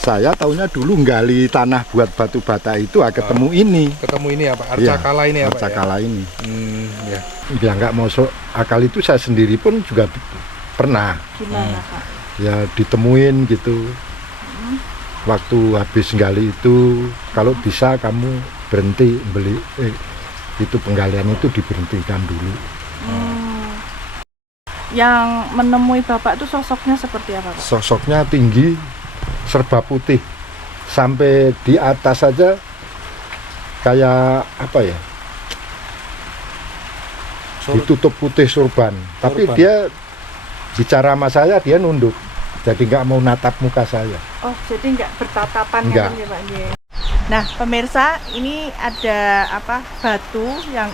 Saya taunya dulu nggali tanah buat batu bata itu ketemu ini. Ketemu ini apa? Arcakala ini apa? Arcakala ya? ini. Ya. Ya nggak masuk akal itu, saya sendiri pun juga pernah. Gimana Pak? Ya ditemuin gitu. Waktu habis nggali itu, kalau bisa kamu berhenti beli itu penggalian itu diberhentikan dulu. Yang menemui Bapak itu sosoknya seperti apa Pak? Sosoknya tinggi, serba putih, sampai di atas saja kayak apa ya? Ditutup putih surban. Tapi dia bicara sama saya, dia nunduk, jadi nggak mau natap muka saya. Oh, jadi nggak bertatapan Nggak. ya Pak? Nah, pemirsa, ini ada batu yang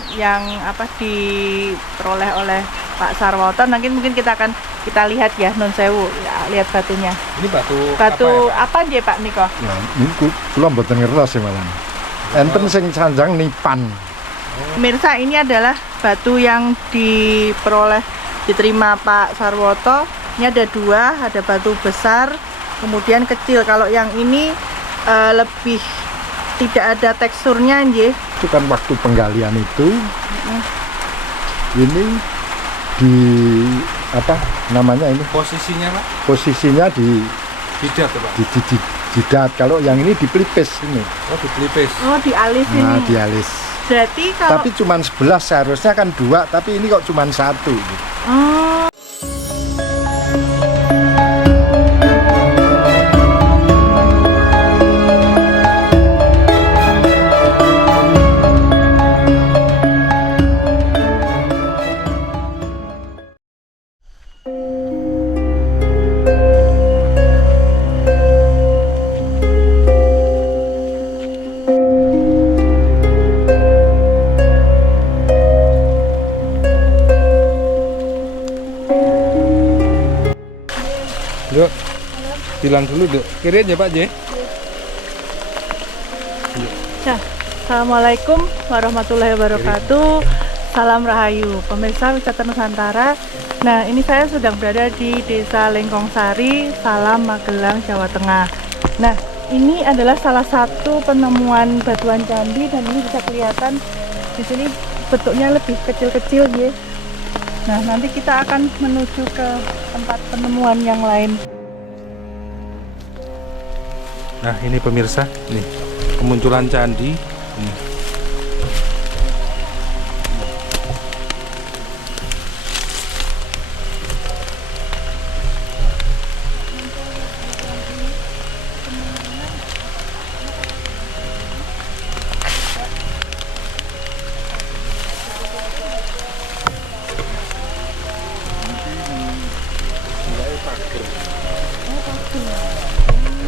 diperoleh oleh Pak Sarwoto. Nanti mungkin kita lihat ya, non sewu, ya, lihat batunya. Ini batu apa ya Pak Niko? Ya, ini kula mboten ngertos sih malah. Enten sing sanjang nipan. Pemirsa, ini adalah batu yang diterima Pak Sarwoto. Ini ada dua, ada batu besar, kemudian kecil. Kalau yang ini lebih tidak ada teksturnya, nggih. Itu kan waktu penggalian itu, ini di apa namanya ini? Posisinya Pak? Posisinya di Jidat Pak? Di jidat. Kalau yang ini di pelipis ini. Oh, di pelipis. Oh, di alis ini. Nah, di alis. Berarti kalau Tapi cuma 11, seharusnya kan 2, tapi ini kok cuma 1 gitu. Oh. Duk, bilang dulu Duk, kiri aja Pak J. Nah, Assalamualaikum warahmatullahi wabarakatuh. Salam Rahayu, pemirsa Wisata Nusantara. Nah, ini saya sedang berada di Desa Lengkong Sari, Salam, Magelang, Jawa Tengah. Nah, ini adalah salah satu penemuan batuan candi, dan ini bisa kelihatan di sini bentuknya lebih kecil-kecil ya. Nah, nanti kita akan menuju ke tempat penemuan yang lain. Nah, ini pemirsa, nih kemunculan candi.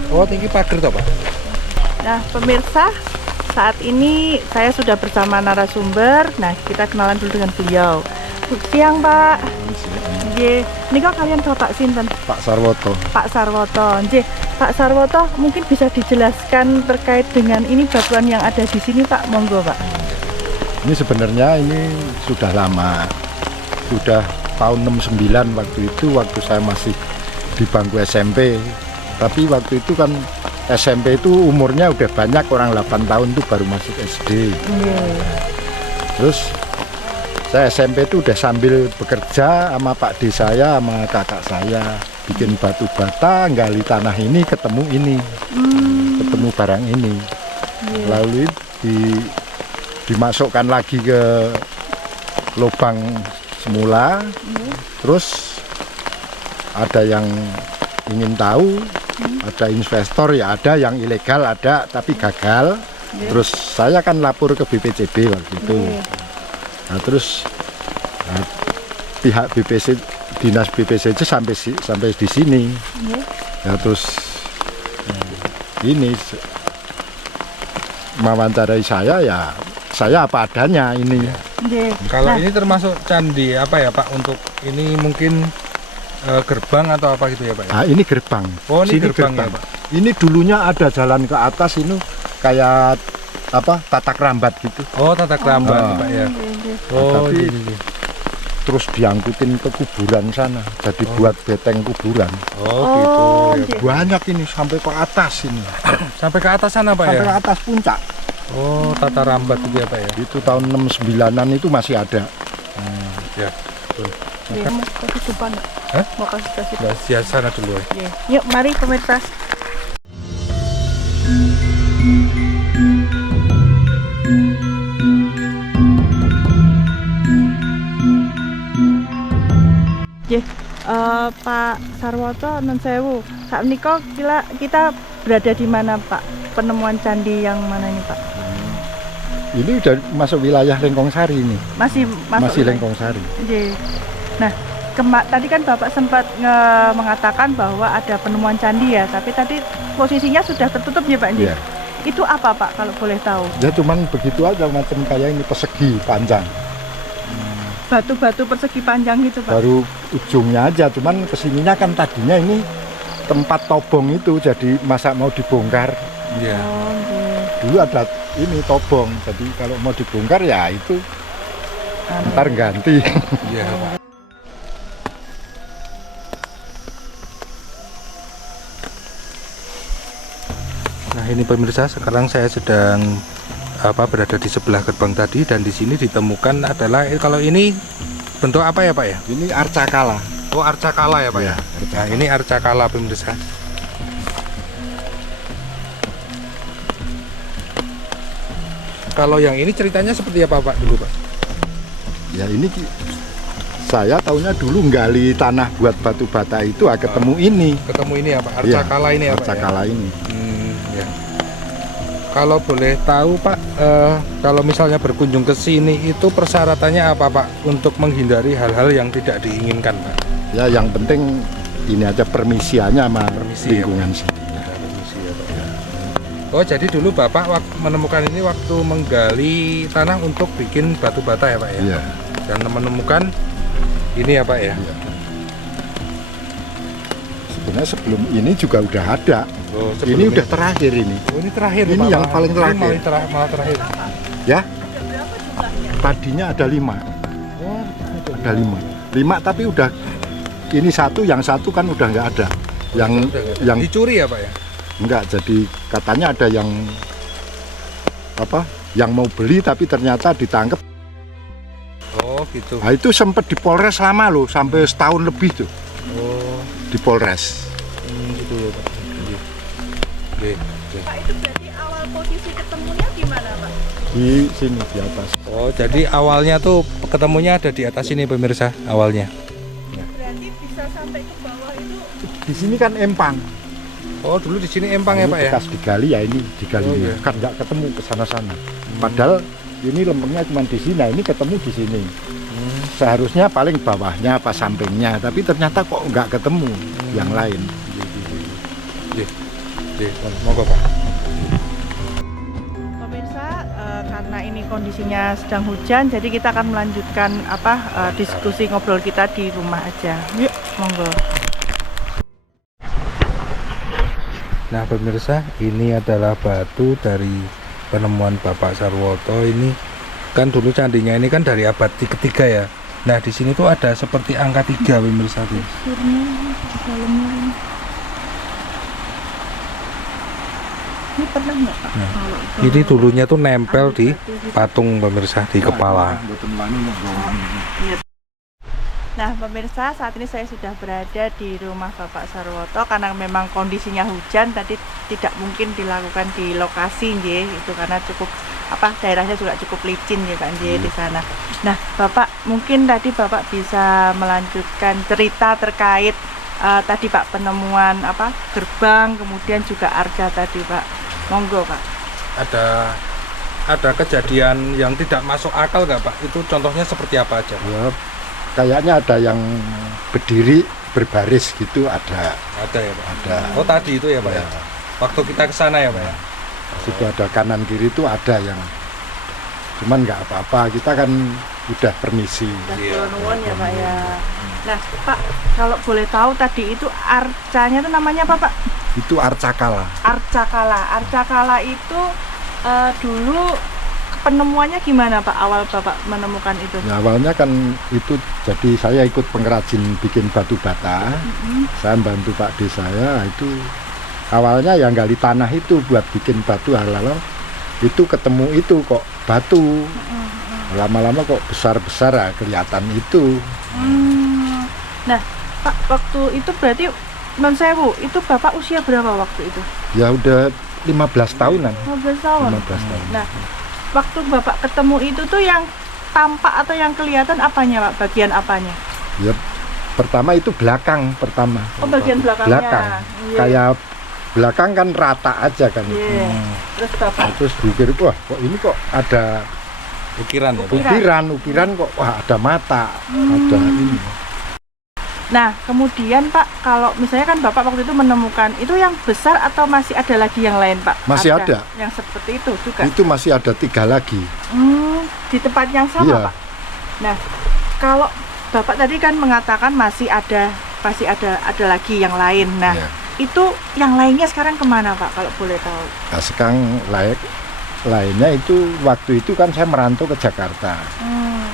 Oh, tinggi pagar toh Pak? Nah, pemirsa, saat ini saya sudah bersama narasumber. Nah, kita kenalan dulu dengan beliau. Siang Pak. Nggih, nika kalian Bapak sinten? Pak Sarwoto. Pak Sarwoto. Nggih, Pak Sarwoto mungkin bisa dijelaskan terkait dengan ini batuan yang ada di sini Pak, monggo Pak. Ini sebenarnya ini sudah lama. Sudah tahun 69 waktu saya masih di bangku SMP. Tapi waktu itu kan SMP itu umurnya udah banyak, orang 8 tahun tuh baru masuk SD. Terus saya SMP itu udah sambil bekerja sama Pak D saya, sama kakak saya, bikin batu bata, gali tanah ini, ketemu ini, ketemu barang ini. Lalu dimasukkan lagi ke lubang semula. Terus ada yang ingin tahu, ada investor ya, ada yang ilegal, ada tapi gagal. Terus saya kan lapor ke BPCB waktu itu. Nah, terus pihak BPC, dinas BPCC sampai di sini. Ya, terus ini mewawancarai saya, ya saya apa adanya ini. Kalau ini termasuk candi apa ya Pak? Untuk ini mungkin gerbang atau apa gitu ya Pak? Nah, ini gerbang. Oh, ini sini gerbang ya Pak? Ini dulunya ada jalan ke atas, ini kayak apa, tatak rambat gitu. Oh, tatak rambat Pak ya. Oh, tapi gini. terus diangkutin ke kuburan sana, jadi buat beteng kuburan. Oh, gitu ya. gitu. Banyak ini sampai ke atas ini, Sampai ke atas sana Pak sampai ke ya? atas puncak. Oh, tata rambat itu ya Pak ya? Itu tahun 69-an itu masih ada. Ya. Iya, mau kasih depan. Hah? Mau kasih Nah, siap sana dulu ya. Iya. Yuk, mari pemirsa. Nggih, Pak Sarwoto nun sewu. Saat menika kita berada di mana, Pak? Penemuan candi yang mana ini, Pak? Ini udah masuk wilayah Lengkongsari ini, Masih masih wilayah- Lengkongsari. Nggih. Nah, tadi kan Bapak sempat mengatakan bahwa ada penemuan candi ya, tapi tadi posisinya sudah tertutup ya, Pak? Nggih. Iya. Itu apa, Pak, kalau boleh tahu? Ya cuman begitu aja, macam kayak ini persegi panjang. Batu-batu persegi panjang gitu, Pak? Baru ujungnya aja, cuman kesininya kan tadinya ini tempat tobong itu, jadi masa mau dibongkar. Iya. Oh, nggih. Dulu ada ini tobong, jadi kalau mau dibongkar ya itu ntar ganti. Iya Pak. Nah ini pemirsa, sekarang saya sedang berada di sebelah gerbang tadi, dan di sini ditemukan adalah kalau ini bentuk apa ya Pak ya? Ini arcakala. Oh, arcakala ya Pak ya? Nah ini arcakala pemirsa. Kalau yang ini ceritanya seperti apa Pak dulu Pak? Ya ini saya taunya dulu nggali tanah buat batu bata itu, ketemu ini. Ketemu ini ya Pak, Iya, arcakala ini ya Pak ya? arcakala ini. Ya. Kalau boleh tahu Pak, kalau misalnya berkunjung ke sini itu persyaratannya apa Pak untuk menghindari hal-hal yang tidak diinginkan Pak? Ya yang penting ini aja permisiannya sama Permisi ya, lingkungan sini. Ada permisi ya Pak ya. Oh jadi dulu Bapak menemukan ini waktu menggali tanah untuk bikin batu bata ya Pak ya? Iya. Dan menemukan ini ya Pak ya? Iya. Sebenarnya sebelum ini juga udah ada. Oh, Ini sebelum udah terakhir ini. Oh, ini terakhir Ini Pak, yang malah. paling Ini terakhir. malah terakhir. Ya. Tadinya ada 5. Oh, Ada 5. 5 tapi udah ini satu, yang satu kan udah nggak ada. Yang dicuri ya Pak ya? enggak, jadi katanya ada yang apa? Yang mau beli tapi ternyata ditangkap. Oh gitu. Nah, itu sempat di Polres lama loh, sampai setahun lebih tuh Oh, di Polres. gitu ya Pak. Oke. Pak, itu berarti awal posisi ketemunya di mana, Pak? Di sini di atas. Oh, jadi awalnya tuh ketemunya ada di atas ini pemirsa, awalnya. Berarti bisa sampai ke bawah itu. Di sini kan empang. Oh, dulu di sini empang ya Ini Pak ya? bekas digali ya, ini digali. Oh, iya. Kan nggak ketemu ke sana-sana. Padahal ini lempengnya cuma di sini. Nah, ini ketemu di sini. Seharusnya paling bawahnya apa sampingnya, tapi ternyata kok nggak ketemu yang lain. Oke, monggo Pak. Pemirsa, karena ini kondisinya sedang hujan, jadi kita akan melanjutkan diskusi ngobrol kita di rumah aja. Yuk, monggo. Nah pemirsa, ini adalah batu dari penemuan Bapak Sarwoto. Ini kan dulu candinya ini kan dari abad ketiga ya. Nah di sini tuh ada seperti angka 3 pemirsa tuh. Ini pernah nggak, Pak? Nah, Kalau ini dulunya tuh nempel di patung pemirsa di kepala. Nah, pemirsa, saat ini saya sudah berada di rumah Bapak Sarwoto karena memang kondisinya hujan, tadi tidak mungkin dilakukan di lokasi nggih, itu karena cukup daerahnya juga cukup licin ya Pak nggih di sana. Nah, Bapak mungkin tadi Bapak bisa melanjutkan cerita terkait tadi Pak penemuan gerbang, kemudian juga arca tadi Pak. Monggo Pak. Ada kejadian yang tidak masuk akal nggak Pak? Itu contohnya seperti apa aja? Ya, kayaknya ada yang berdiri berbaris gitu, ada. Ada ya Pak? Ada. Oh tadi itu ya Pak ya? Waktu kita ke sana ya Pak ya? Situ ada kanan kiri itu ada yang, cuman nggak apa-apa, kita kan udah permisi. Iya. Nuwun ya Pak ya. Nah Pak, kalau boleh tahu tadi itu arcanya itu namanya apa Pak? Itu arcakala. Arcakala. Arcakala itu dulu penemuannya gimana Pak awal Bapak menemukan itu? Ya, awalnya kan itu, jadi saya ikut pengrajin bikin batu bata. Saya bantu Pak D saya itu. Awalnya yang gali tanah itu buat bikin batu, halal itu ketemu itu kok batu. Lama-lama kok besar-besar ya, kelihatan itu. Nah Pak, waktu itu berarti non sewu, itu Bapak usia berapa waktu itu? Ya udah 15 tahunan. 15 tahun. 15 tahun. Nah, waktu Bapak ketemu itu tuh yang tampak atau yang kelihatan apanya Pak? Bagian apanya? Ya pertama itu belakang pertama. Oh, bagian belakangnya. Belakang. Iya. Kayak belakang kan rata aja kan. Iya. Terus Bapak Terus dipikir, wah kok ini kok ada Ukiran ya, Pak? ukiran kok, wah ada mata, ada ini. Nah, kemudian Pak, kalau misalnya kan Bapak waktu itu menemukan itu yang besar atau masih ada lagi yang lain Pak? Masih ada. Yang seperti itu juga? Itu masih ada 3 lagi. Di tempat yang sama Iya. Pak? Nah, kalau Bapak tadi kan mengatakan masih ada lagi yang lain. Nah, Iya. itu yang lainnya sekarang kemana Pak kalau boleh tahu? Nah, sekarang lainnya itu waktu itu kan saya merantau ke Jakarta.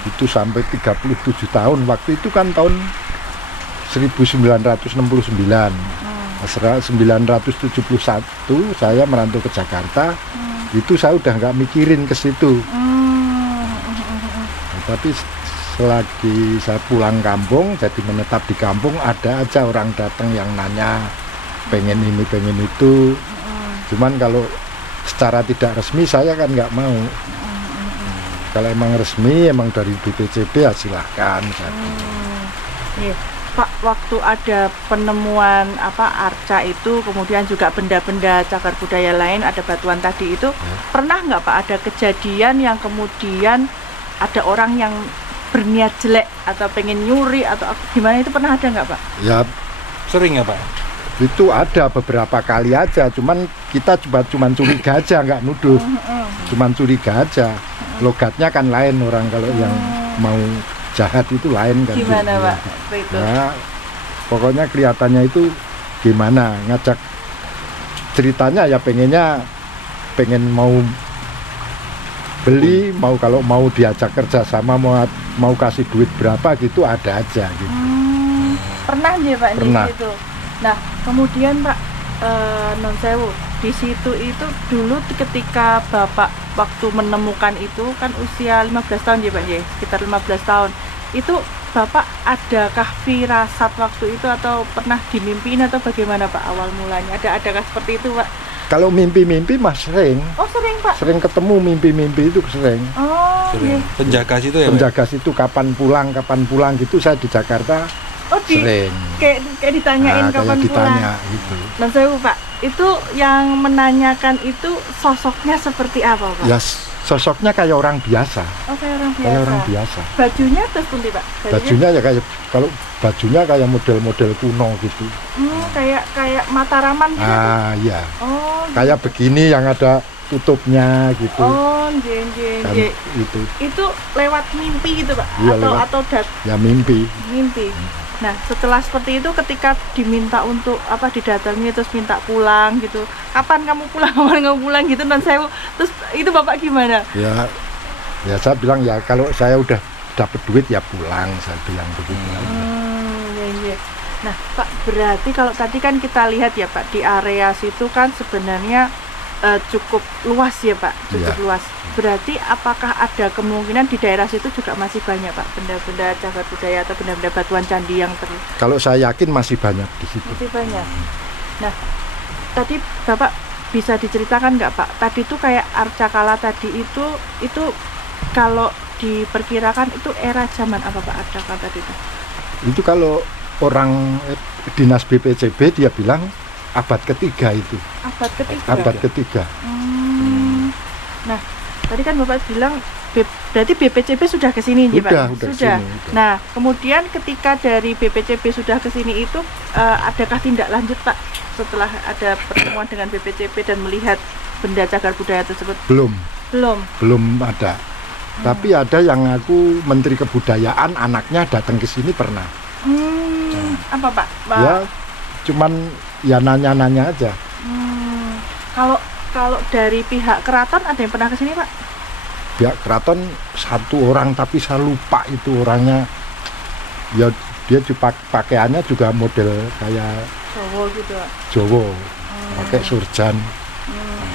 Itu sampai 37 tahun. Waktu itu kan tahun 1969. 1971 saya merantau ke Jakarta. Itu saya udah nggak mikirin ke situ. Nah, tapi selagi saya pulang kampung, jadi menetap di kampung, ada aja orang datang yang nanya pengen ini pengen itu. Cuman kalau secara tidak resmi saya kan nggak mau. Kalau emang resmi, emang dari BPCB ya silahkan. Iya. Pak, waktu ada penemuan arca itu, kemudian juga benda-benda cagar budaya lain, ada batuan tadi itu, pernah nggak Pak ada kejadian yang kemudian ada orang yang berniat jelek atau pengen nyuri atau gimana, itu pernah ada nggak Pak? Ya Sering ya, Pak? itu ada beberapa kali aja, cuman kita cuman curiga aja, nggak nuduh, cuman curiga aja. Logatnya kan lain, orang kalau yang mau jahat itu lain kan. Gimana gitu. Pak? Seperti itu. Nah, pokoknya kelihatannya itu gimana, ngajak ceritanya ya pengen mau beli, kalau mau diajak kerja sama, mau kasih duit berapa gitu, ada aja gitu. Pernah nih Pak Pernah. di situ. Nah, kemudian Pak, non sewu, di situ itu dulu ketika Bapak waktu menemukan itu kan usia 15 tahun ya Pak ya, sekitar 15 tahun. Itu Bapak adakah firasat waktu itu atau pernah dimimpiin atau bagaimana Pak awal mulanya? Adakah seperti itu Pak? Kalau mimpi-mimpi mas sering, Oh sering Pak? sering ketemu mimpi-mimpi itu sering. Oh iya. Penjaga situ ya, Pak? Penjaga situ kapan pulang gitu, saya di Jakarta Oh sering. kayak ditanyain Nah, kapan kayak ditanya pulang. gitu. Non sewu Pak, itu yang menanyakan itu sosoknya seperti apa Pak? Ya sosoknya kayak orang biasa, Oh kayak orang biasa. kayak orang biasa. Bajunya terus pundi Pak? Bajunya ya kayak, kalau bajunya kayak model-model kuno gitu. Kayak Mataraman gitu. Ah iya, Oh. kayak begini yang ada tutupnya gitu. Oh, nggih. Kan itu Itu lewat mimpi gitu, Pak? Iya, atau ya mimpi. mimpi. Nah, setelah seperti itu ketika diminta untuk didatangi terus minta pulang gitu. Kapan kamu pulang gitu non sewu. Terus itu Bapak gimana? Ya saya bilang ya kalau saya udah dapat duit ya pulang, saya bilang begitu. Iya. Nah, Pak, berarti kalau tadi kan kita lihat ya, Pak, di area situ kan sebenarnya cukup luas ya, Pak, cukup Iya. luas. Berarti apakah ada kemungkinan di daerah situ juga masih banyak, Pak, benda-benda cagar budaya atau benda-benda batuan candi yang Kalau saya yakin masih banyak di situ. masih banyak. Nah, tadi Bapak bisa diceritakan nggak, Pak? Tadi tuh kayak arca kala tadi itu kalau diperkirakan itu era zaman apa, Pak, arca kala tadi itu? Itu kalau orang dinas BPCB dia bilang abad ketiga itu. Abad ketiga. Abad ketiga. Nah, tadi kan Bapak bilang berarti BPCB sudah ke sini ya, Pak? Udah Sudah. kesini, udah. Nah, kemudian ketika dari BPCB sudah ke sini itu adakah tindak lanjut, Pak, setelah ada pertemuan dengan BPCB dan melihat benda cagar budaya tersebut? Belum Hmm. ada. Tapi ada yang ngaku Menteri Kebudayaan, anaknya datang ke sini pernah. Apa, Pak? Ya cuman ya nanya-nanya aja. Kalau dari pihak keraton ada yang pernah ke sini, Pak? pihak keraton satu orang, tapi saya lupa itu orangnya. Ya dia pakaiannya juga model kayak Jawa gitu Pak. Jawa, pakai surjan.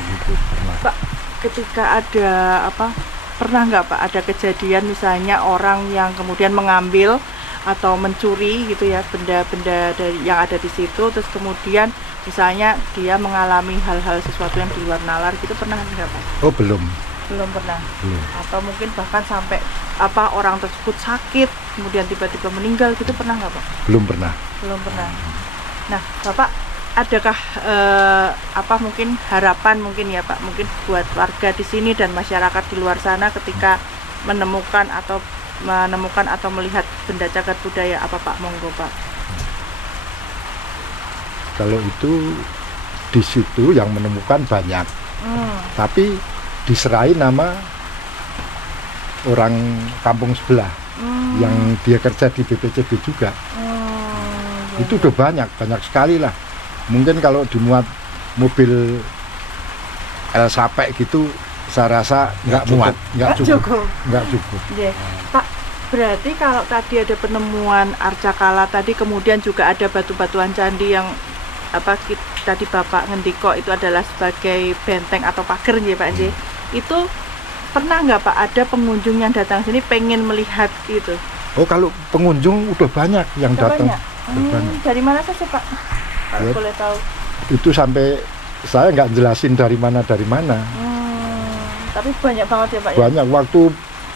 Gitu pernah. Pak, ketika ada pernah nggak Pak ada kejadian misalnya orang yang kemudian mengambil atau mencuri gitu ya benda-benda dari yang ada di situ, terus kemudian misalnya dia mengalami hal-hal sesuatu yang di luar nalar gitu, pernah nggak Pak? Oh belum. Belum pernah. Belum. Atau mungkin bahkan sampai orang tersebut sakit kemudian tiba-tiba meninggal gitu, pernah nggak Pak? Belum pernah. Belum pernah. Nah Bapak, adakah mungkin harapan mungkin ya Pak, mungkin buat warga di sini dan masyarakat di luar sana ketika menemukan atau melihat benda cagar budaya apa Pak? Monggo Pak. Kalau itu di situ yang menemukan banyak, tapi diserahin nama orang kampung sebelah yang dia kerja di BPCB juga. Itu udah banyak sekali lah. Mungkin kalau dimuat mobil El Sapek gitu, saya rasa nggak muat, nggak cukup. Yeah. Pak, berarti kalau tadi ada penemuan Arcakala tadi, kemudian juga ada batu-batuan candi yang tadi Bapak ngendiko itu adalah sebagai benteng atau pagar ya Pak J. Itu pernah nggak Pak ada pengunjung yang datang sini pengen melihat itu? Oh, kalau pengunjung udah banyak yang datang. Dari mana saja Pak? Kalau Ya, boleh tahu. itu sampai saya nggak jelasin dari mana. Tapi banyak banget ya Pak ya? Banyak. Waktu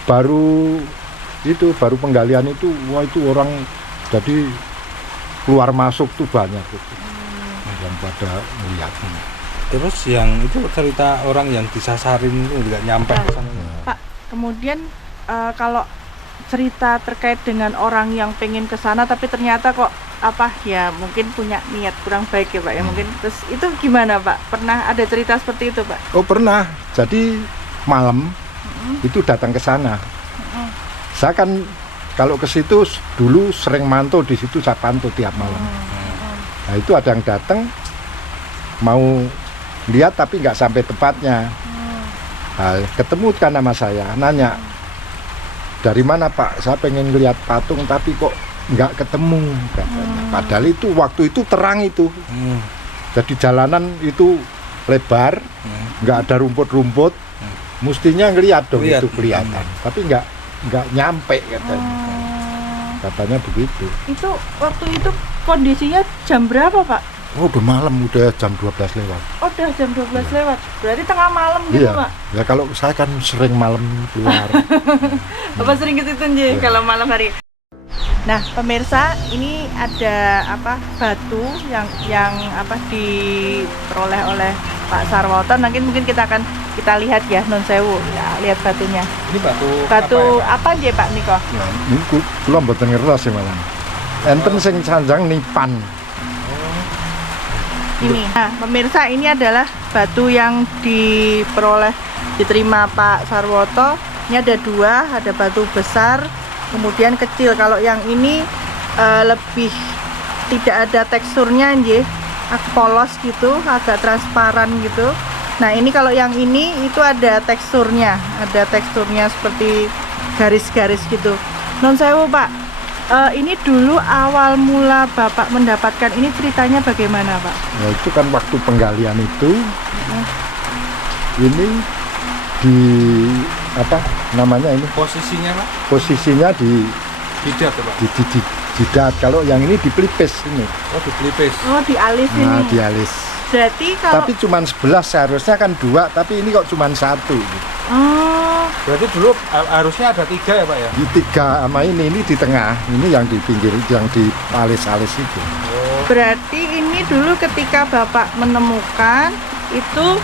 baru penggalian itu, wah itu orang jadi keluar masuk tuh banyak itu. Yang pada melihat. Terus yang itu cerita orang yang disasarin itu nggak nyampe ke sana. Pak, kemudian kalau cerita terkait dengan orang yang pengen ke sana tapi ternyata kok mungkin punya niat kurang baik ya Pak ya, mungkin terus itu gimana Pak? Pernah ada cerita seperti itu Pak? Oh pernah. Jadi malam itu datang ke sana. Saya kan kalau ke situ dulu sering mantau di situ, saya pantau tiap malam. Nah itu ada yang datang mau lihat tapi nggak sampai tempatnya. Nah, ketemu kan sama saya, nanya dari mana Pak? Saya pengen lihat patung tapi kok nggak ketemu katanya. Padahal itu waktu itu terang itu. Jadi jalanan itu lebar, nggak ada rumput-rumput. Mestinya ngelihat dong itu kelihatan, tapi nggak nyampe katanya. Katanya begitu. Itu waktu itu kondisinya jam berapa Pak? Oh udah malam, udah jam 12 lewat. Oh udah jam 12 lewat, berarti tengah malam gitu Iya. Pak? Ya kalau saya kan sering malam keluar. Bapak sering ke situ nje kalau malam hari. Nah pemirsa, ini ada batu yang diperoleh oleh Pak Sarwoto. Nanti mungkin kita lihat ya, non sewu ya, lihat batunya. Ini Batu apa nje Pak Niko? Ya, ini kula mboten ngertos sih malam. Enten sing sanjang nipan. Ini. Nah, pemirsa, ini adalah batu yang diterima Pak Sarwoto. Ini ada dua, ada batu besar, kemudian kecil. Kalau yang ini lebih tidak ada teksturnya, polos gitu, agak transparan gitu. Nah, ini kalau yang ini itu ada teksturnya seperti garis-garis gitu. Non sewu Pak. Ini dulu awal mula Bapak mendapatkan ini ceritanya bagaimana Pak? Ya itu kan waktu penggalian itu, ini di ini posisinya Pak? Posisinya di Jidat Pak? di jidat. Kalau yang ini di pelipis ini. Oh di pelipis. Oh di alis ini. Nah di alis. Berarti kalau tapi cuma 11, seharusnya kan 2, tapi ini kok cuma 1 gitu. Oh. Berarti dulu harusnya ada 3 ya Pak ya? Di 3 sama ini di tengah, ini yang di pinggir, yang di alis-alis itu. Oh. Berarti ini dulu ketika Bapak menemukan itu,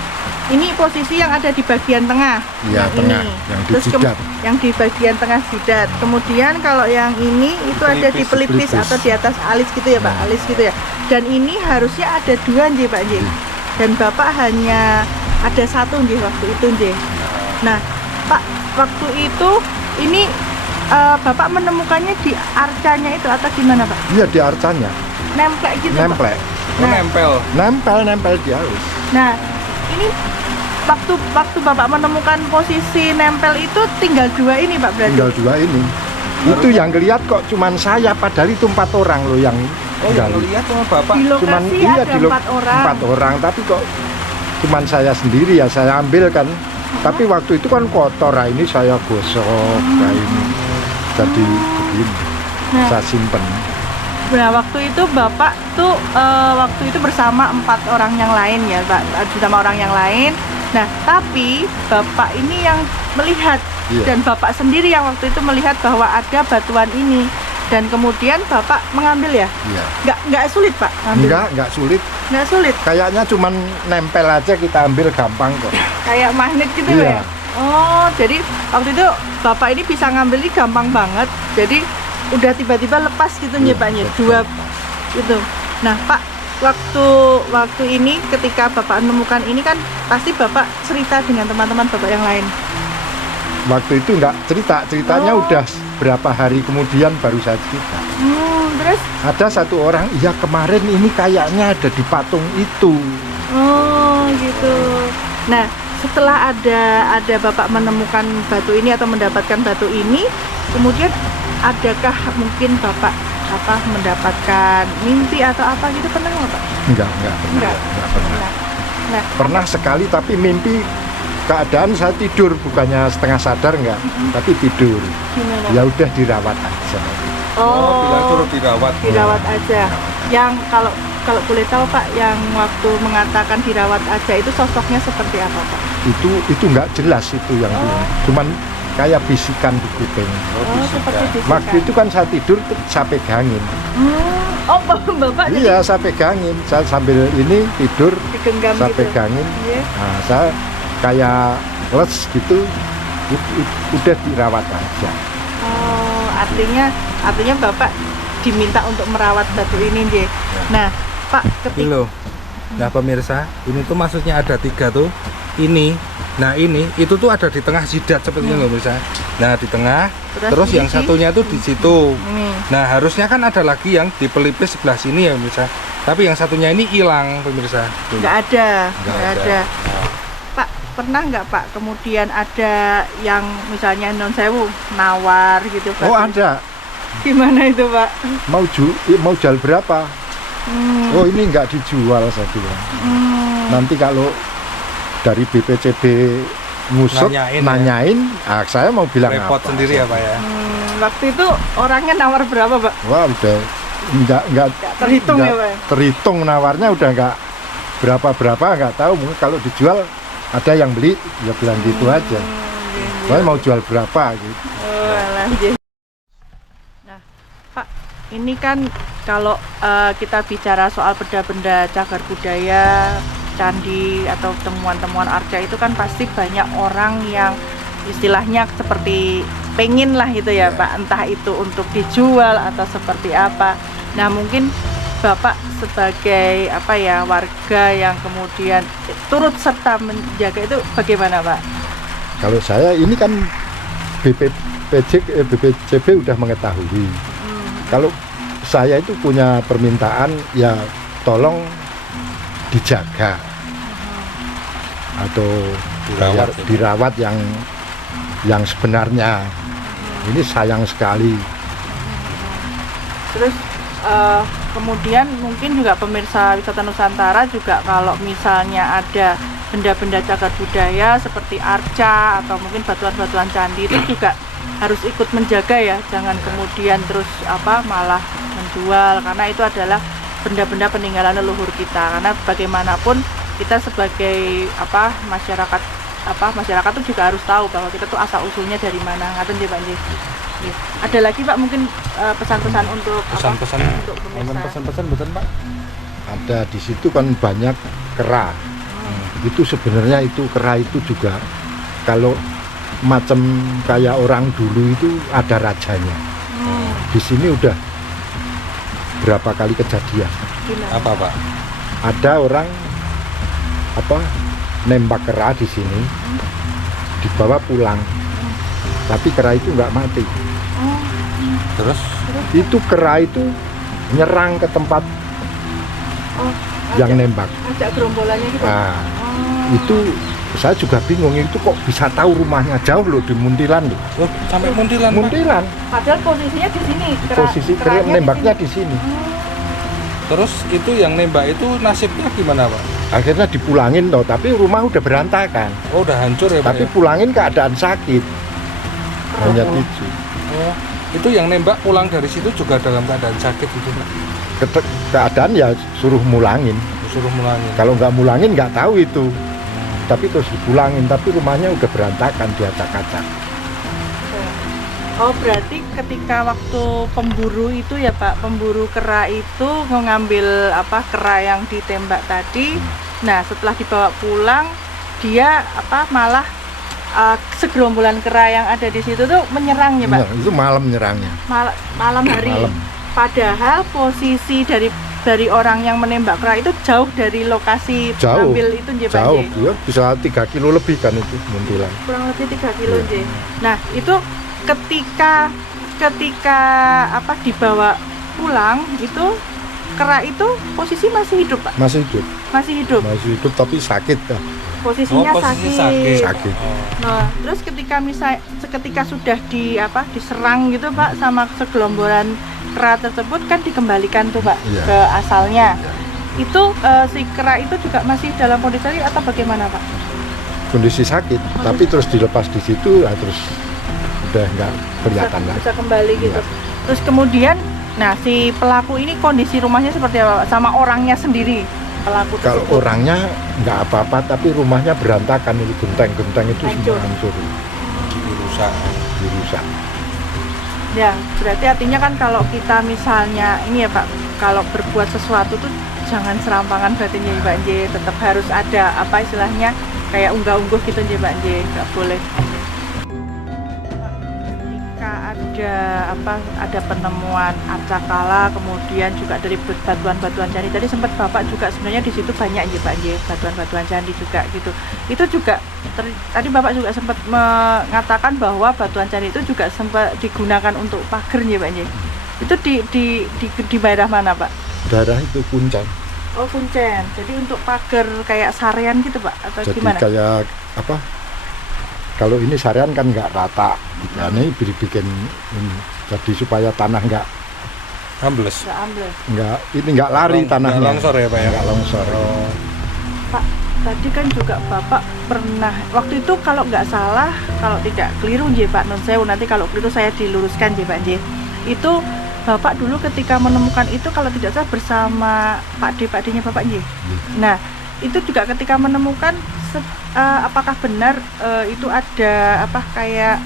ini posisi yang ada di bagian tengah. Iya, tengah, ini. yang di Terus jidat. yang di bagian tengah jidat. Kemudian kalau yang ini itu ada di pelipis atau di atas alis gitu ya Pak, alis gitu ya. Dan ini harusnya ada 2 nje Pak nje. Dan Bapak hanya ada 1 nje waktu itu nje. Nah, Pak, waktu itu ini Bapak menemukannya di arcanya itu atau gimana Pak? Iya di arcanya. Nemplek gitu Nemplek. Pak? Oh, nempel. Nempel di alis. Nah, ini waktu Bapak menemukan posisi nempel itu tinggal 2 ini Pak berarti? Tinggal 2 ini. Itu yang lihat kok cuman saya, padahal itu 4 orang loh yang Oh, yang gali. lihat sama Bapak. Di lokasi ada 4 orang. 4 orang, tapi kok cuman saya sendiri ya, saya ambil kan. Tapi waktu itu kan kotor, nah ini saya gosok kayak ini. Jadi begini, Nah. saya simpen. Nah, waktu itu Bapak tuh waktu itu bersama 4 orang yang lain ya, Pak, bersama orang yang lain. Nah, tapi Bapak ini yang melihat Iya. dan Bapak sendiri yang waktu itu melihat bahwa ada batuan ini dan kemudian Bapak mengambil ya? Iya. Nggak sulit Pak ngambil? Enggak sulit. Nggak sulit, Kayaknya cuman nempel aja, kita ambil gampang kok. kayak magnet gitu Iya. ya? Oh, jadi waktu itu Bapak ini bisa ngambil ini gampang banget. Jadi udah tiba-tiba lepas gitu Iya, nih Pak, nya, betul. 2 gitu. Nah Pak, waktu ini ketika Bapak menemukan ini kan pasti Bapak cerita dengan teman-teman Bapak yang lain. Waktu itu enggak ceritanya Oh. udah berapa hari kemudian baru saya cerita. Terus Ada 1 orang, iya kemarin ini kayaknya ada di patung itu. oh gitu. Nah, setelah ada Bapak menemukan batu ini atau mendapatkan batu ini, kemudian adakah mungkin Bapak mendapatkan mimpi atau apa gitu, pernah nggak Pak? Enggak pernah. Enggak pernah. Nah, Pernah sekali, tapi mimpi keadaan saya tidur, bukannya setengah sadar enggak, tapi tidur. gimana? Ya udah dirawat aja. Oh, bilang suruh dirawat. dirawat aja. Yang kalau boleh tahu Pak, yang waktu mengatakan dirawat aja itu sosoknya seperti apa Pak? Itu enggak jelas itu yang bilang. Cuman kayak bisikan di kuping. Oh, seperti bisikan. Waktu itu kan saya tidur, saya pegangin. Oh, Bapak jadi Iya, saya pegangin. Saya sambil ini tidur, digenggam saya gitu. pegangin. Iya. Nah, saya kayak les gitu, udah dirawat aja. Oh, artinya Bapak diminta untuk merawat batu ini, Nje. Nah, Pak, Ini ketika loh. Nah pemirsa, ini tuh maksudnya ada 3 tuh. Ini, nah ini, itu tuh ada di tengah jidat seperti ini loh pemirsa. Nah di tengah, terus yang ini satunya tuh di situ. ini. Nah harusnya kan ada lagi yang di pelipis sebelah sini ya pemirsa. Tapi yang satunya ini hilang pemirsa. Tuh. Nggak ada. Nggak ada. Pak, pernah nggak Pak kemudian ada yang misalnya non sewu nawar gitu Pak? Oh ada, Gimana itu Pak? mau jual berapa? Hmm, Oh ini nggak dijual, saya bilang. Nanti kalau dari BPCB ngusut Nanyain ya. nanyain, saya mau bilang Repot apa? sendiri ya Pak ya. waktu itu orangnya nawar berapa Pak? Wah udah nggak Nggak terhitung ya, Pak? terhitung, nawarnya udah nggak berapa nggak tahu. Mungkin kalau dijual ada yang beli, ya bilang gitu aja. Saya mau jual berapa gitu. Oh, alah, Nje. Nah, Pak, ini kan kalau kita bicara soal benda-benda cagar budaya, candi atau temuan-temuan arca itu kan pasti banyak orang yang istilahnya seperti pengen lah gitu ya Pak, entah itu untuk dijual atau seperti apa. Nah, mungkin Bapak sebagai warga yang kemudian turut serta menjaga itu bagaimana Pak? Kalau saya ini kan BPCB udah mengetahui. Kalau saya itu punya permintaan, ya tolong dijaga atau dirawat yang sebenarnya. Ini sayang sekali. Terus kemudian mungkin juga pemirsa Wisata Nusantara juga kalau misalnya ada benda-benda cagar budaya seperti arca atau mungkin batuan-batuan candi itu juga harus ikut menjaga ya, jangan kemudian terus malah menjual, karena itu adalah benda-benda peninggalan leluhur kita. Karena bagaimanapun kita sebagai masyarakat itu juga harus tahu bahwa kita tuh asal usulnya dari mana. Ngaten nggih Pak nggih. Nggih. Ada lagi Pak mungkin pesan-pesan untuk Pesan-pesan untuk pemirsa. pesan-pesan betul Pak. Ada di situ kan banyak kera. Itu sebenarnya itu kera itu juga kalau macam kayak orang dulu itu ada rajanya. Di sini udah berapa kali kejadian. Gimana? Apa Pak? Ada orang nembak kera di sini, dibawa pulang, tapi kera itu nggak mati. Terus? Itu kera itu nyerang ke tempat yang nembak. Ajak gerombolannya gitu. Nah, itu Saya juga bingung itu kok bisa tahu rumahnya jauh loh di Muntilan loh. Oh, sampai Muntilan, Pak? Muntilan. Padahal posisinya di sini. Posisi nembaknya di sini. Terus itu yang nembak itu nasibnya gimana, Pak? Akhirnya dipulangin loh, tapi rumah udah berantakan. Oh, udah hancur ya, Pak? Tapi Ya? pulangin keadaan sakit. Hanya itu. Oh, itu yang nembak pulang dari situ juga dalam keadaan sakit itu, Pak? Keadaan ya suruh mulangin. Suruh mulangin. Kalau nggak mulangin nggak tahu itu. Tapi terus dipulangin, tapi rumahnya udah berantakan, diacak-acak. Oh, berarti ketika waktu pemburu itu ya Pak, pemburu kera itu mengambil apa kera yang ditembak tadi. Nah, setelah dibawa pulang, dia malah segerombolan kera yang ada di situ tuh menyerang ya Pak. Nah, itu malam nyerangnya. Malam hari. Malam. Padahal posisi dari orang yang menembak kera itu jauh dari lokasi Jauh. pengambil itu nggih, Pak, Jauh, nggih. ya bisa 3 kilo lebih kan itu Muntilan. Kurang lebih 3 kilo Iya. nggih. Nah, itu ketika dibawa pulang itu kera itu posisi masih hidup Pak, Masih hidup, masih hidup, masih hidup tapi sakit dah. posisinya posisi sakit. Sakit. Oh. Nah, terus ketika sudah diserang gitu Pak sama segelombolan kera tersebut kan dikembalikan tuh Pak Iya. ke asalnya. Iya. Itu si kera itu juga masih dalam kondisi sakit atau bagaimana Pak? Kondisi sakit, tapi terus dilepas di situ, nah, terus udah nggak kelihatan lagi. Bisa kembali gitu. Iya. Terus kemudian, nah si pelaku ini kondisi rumahnya seperti apa Pak? Sama orangnya sendiri pelaku Kalau tersebut? orangnya nggak apa-apa, tapi rumahnya berantakan, itu genteng-genteng itu Hancur. semua hancur, Dirusak. dirusak. Ya, berarti artinya kan kalau kita misalnya ini ya Pak, kalau berbuat sesuatu tuh jangan serampangan berarti ya Pak J, tetap harus ada apa istilahnya kayak unggah-ungguh gitu ya Pak J, nggak boleh. Ketika ada penemuan arcakala, kemudian juga dari batuan-batuan candi tadi sempat Bapak juga sebenarnya di situ banyak ya Pak J, batuan-batuan candi juga gitu. Itu juga tadi Bapak juga sempat mengatakan bahwa batuan candi itu juga sempat digunakan untuk pagar ya Pak J. Itu di daerah mana Pak? Daerah itu Kuncen. Oh, Kuncen. Jadi untuk pagar kayak sarean gitu Pak atau Jadi gimana? kayak apa? Kalau ini sarean kan nggak rata, nah, ini dibikin ini. Jadi supaya tanah Ambles. nggak lari Nggak tanahnya. longsor ya, Pak, ya? Nggak longsor. Oh. Pak, tadi kan juga Bapak pernah waktu itu kalau nggak salah, kalau tidak keliru J Pak Nun Sewu, nanti kalau keliru saya diluruskan J Pak J. Itu Bapak dulu ketika menemukan itu kalau tidak salah bersama Pak D-nya Bapak J. Nah, itu juga ketika menemukan apakah benar itu ada kayak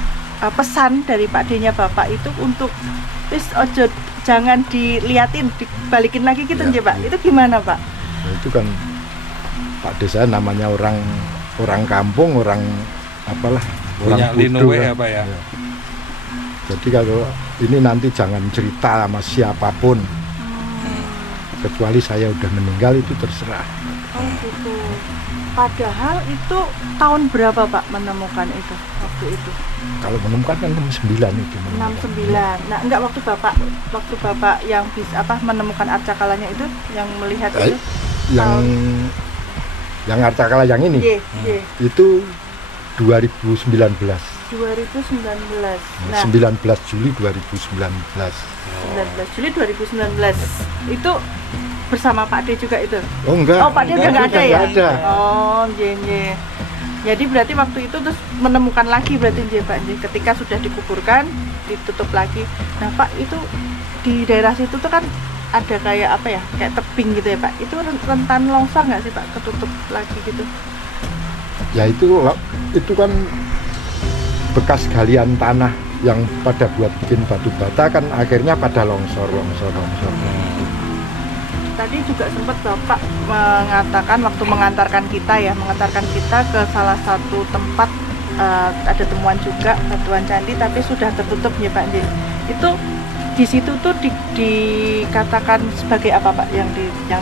pesan dari Pak D-nya Bapak itu untuk ojo jangan diliatin, dibalikin lagi gitu Ya, J Pak. ya. Itu gimana Pak? Nah, itu kan Pak Desa namanya orang kampung, orang apalah, Punya orang linuwe kan. ya, Pak, ya? Jadi kalau ini nanti jangan cerita sama siapapun, kecuali saya udah meninggal itu terserah. Oh gitu. Padahal itu tahun berapa Pak menemukan itu waktu itu? Kalau menemukan kan 69 itu. menemukan. 69. Nah, enggak waktu Bapak yang bisa menemukan arcakalanya itu yang melihat itu Yang arcakala yang ini Ye. itu 2019. 2019. Nah, 19 Juli 2019. 19 Juli 2019. Itu bersama Pak D juga itu? Oh enggak. Oh, Pak D udah nggak ada ya? Nggak ada. Oh, ye. Jadi berarti waktu itu terus menemukan lagi berarti ye, Pak J. Ketika sudah dikuburkan, ditutup lagi. Nah, Pak, itu di daerah situ tuh kan ada kayak kayak tebing gitu ya Pak. Itu rentan longsor nggak sih Pak? Ketutup lagi gitu? Ya itu kan bekas galian tanah yang pada buat bikin batu bata kan akhirnya pada longsor. Tadi juga sempat Bapak mengatakan waktu mengantarkan kita ke salah satu tempat ada temuan juga batuan candi tapi sudah tertutup ya Pak J. Itu di situ tuh dikatakan sebagai apa Pak yang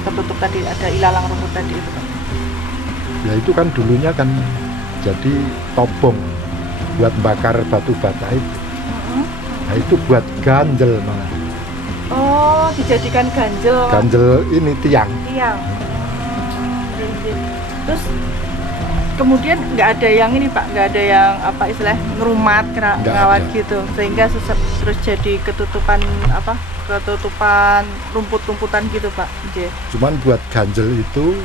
tertutup tadi, ada ilalang rumput tadi itu Pak? Ya itu kan dulunya kan jadi tobong buat bakar batu bata itu. Nah itu buat ganjel malah. Oh, dijadikan ganjel. Ganjel ini tiang. Tiang. Terus kemudian nggak ada yang ini Pak, nggak ada yang apa istilah ngerumat, Nggak ngawat ada. gitu, sehingga terus jadi ketutupan rumput-rumputan gitu Pak. Nggih. Cuman buat ganjel itu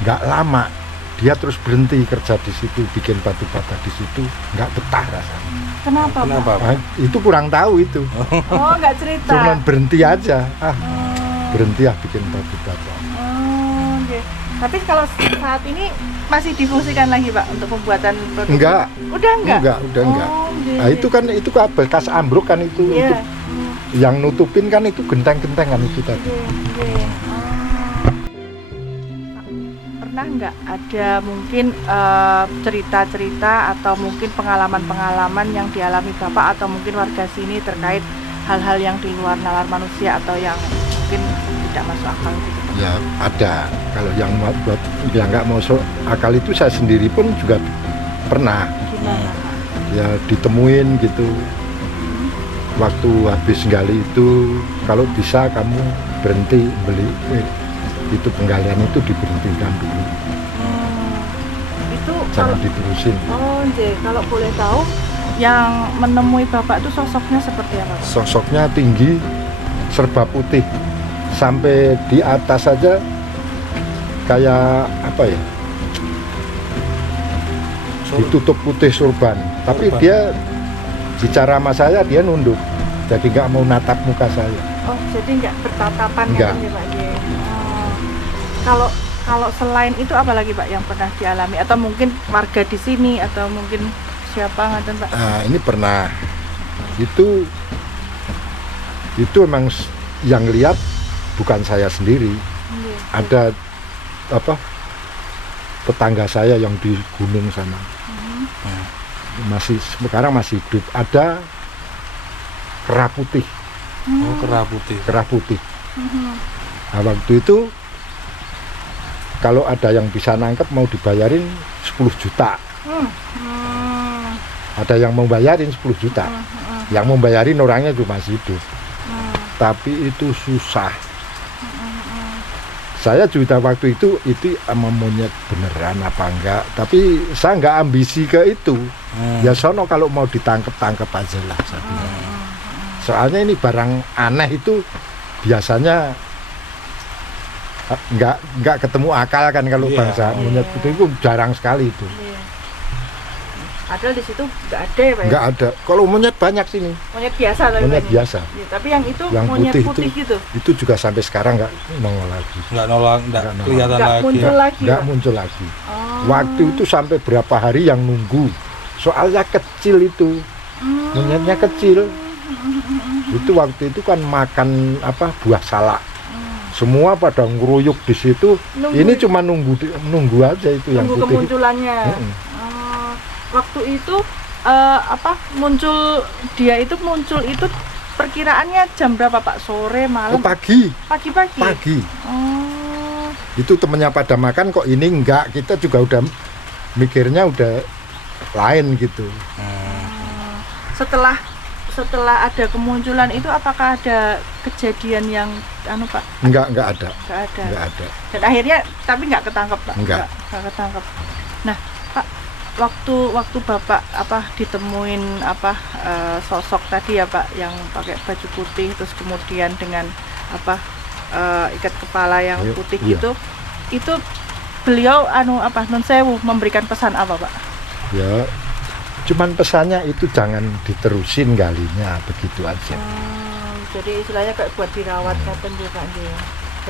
nggak lama, dia terus berhenti kerja di situ, bikin batu bata di situ, nggak betah rasanya. Kenapa Kenapa? Pak? Pak? Itu kurang tahu itu, Oh nggak cerita. cuman berhenti aja, Oh, berhenti bikin batu bata. oh, nggih. Tapi kalau saat ini masih difungsikan lagi Pak untuk pembuatan produk? Enggak. Udah enggak? Udah enggak. Oh, nggih, Nah itu kan bekas ambruk kan itu, Iya. itu yang nutupin kan itu genteng-genteng kan itu tadi. Nggih. Pernah nggak ada mungkin cerita-cerita atau mungkin pengalaman-pengalaman yang dialami Bapak atau mungkin warga sini terkait hal-hal yang di luar nalar manusia atau yang mungkin tidak masuk akal gitu? Ya ada. Kalau yang buat yang nggak masuk akal itu saya sendiri pun juga pernah. Gimana Pak? Ya ditemuin gitu. Waktu habis gali itu, kalau bisa kamu berhenti beli itu penggalian itu diberhentikan dulu, Itu jangan kalau diterusin. oh nggih, kalau boleh tahu yang menemui Bapak itu sosoknya seperti apa Pak? Sosoknya tinggi, serba putih, sampai di atas saja kayak apa ya? Ditutup putih surban, tapi Surban. dia bicara sama saya dia nunduk, jadi nggak mau natap muka saya. Oh, jadi nggak bertatapan Nggak. gitu ya Pak? Nggih. Oh. Kalau selain itu apa lagi Pak yang pernah dialami atau mungkin warga di sini atau mungkin siapa ngaten Pak? Nah, ini pernah itu emang yang lihat bukan saya sendiri, Nggih. ada apa tetangga saya yang di gunung sana masih sekarang masih hidup, ada kera putih. Oh, kera putih. Nah, waktu itu kalau ada yang bisa nangkep mau dibayarin 10 juta, ada yang mau bayarin 10 juta, yang mau bayarin orangnya cuma masih hidup, tapi itu susah. Saya juga waktu itu sama monyet beneran apa enggak, tapi saya enggak ambisi ke itu. Ya sono kalau mau ditangkap aja lah saya bilang. Soalnya ini barang aneh itu biasanya enggak ketemu akal kan kalau Iya. bangsa monyet itu jarang sekali itu. Iya. Padahal di situ nggak ada ya Pak? Ya? Enggak ada. Kalau monyet banyak sini. Monyet biasa tapi Monyet Pak, ini? biasa. Iya, tapi yang itu Yang monyet putih putih itu. gitu. Itu juga sampai sekarang enggak nongol lagi. Nggak Nggak kelihatan Nggak lagi. muncul Ya. lagi. Enggak Pak? muncul lagi. Oh. Waktu itu sampai berapa hari yang nunggu. Soalnya kecil itu. Monyetnya kecil. Itu waktu itu kan makan apa buah salak. Semua pada ngeruyuk di situ. Nunggu. Ini cuma nunggu aja itu yang Tunggu putih. kemunculannya. Mm-mm. Oh, waktu itu muncul itu perkiraannya jam berapa Pak? Sore, Oh, malam? pagi. Pagi-pagi. Pagi. Oh. Itu temennya pada makan kok ini enggak. Kita juga udah mikirnya udah lain gitu. Setelah ada kemunculan itu apakah ada kejadian yang Pak? Enggak ada. Nggak ada. Enggak ada. Dan akhirnya tapi nggak ketangkep Pak. Nggak. Nggak ketangkep. Nah Pak, waktu Bapak ditemuin sosok tadi ya Pak yang pakai baju putih terus kemudian dengan ikat kepala yang Iya, putih iya. itu beliau nun sewu memberikan pesan apa Pak? Ya cuman pesannya itu jangan diterusin galinya begitu aja. Jadi istilahnya kayak buat dirawat kapan juga dia.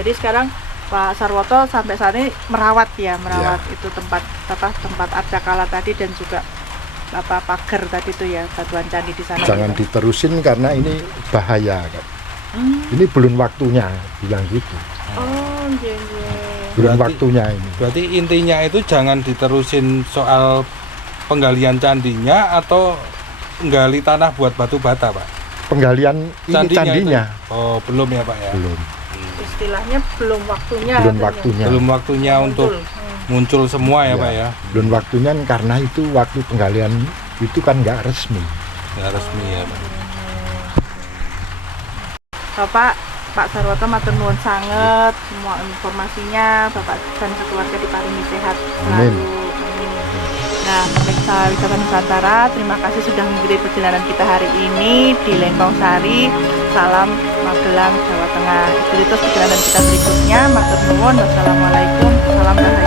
Jadi sekarang Pak Sarwoto sampai saat ini merawat itu tempat Arcakala tadi dan juga pagar tadi itu ya batuan candi di sana. Jangan gitu. diterusin karena ini bahaya kan. Ini belum waktunya bilang gitu. Oh, iya. Belum Berarti- waktunya ini. Berarti intinya itu jangan diterusin soal penggalian candinya atau nggali tanah buat batu bata, Pak? Penggalian ini candinya itu? Oh, belum ya, Pak ya? belum Istilahnya belum waktunya. belum katanya. waktunya. Belum waktunya untuk muncul semua ya, Ya. Pak ya? Belum waktunya karena itu waktu penggalian itu kan nggak resmi. Nggak resmi ya, Pak. Bapak Pak Sarwoto matur nuwun sanget semua informasinya Bapak dan sekeluarga diparingi sehat Amin. selalu. Amin. Nah, pemirsa wisata Nusantara, terima kasih sudah mengikuti perjalanan kita hari ini di Lengkong Sari. Salam Magelang, Jawa Tengah. Ikuti terus perjalanan kita berikutnya. Matur nuwun. Wassalamualaikum. Salam rahayu.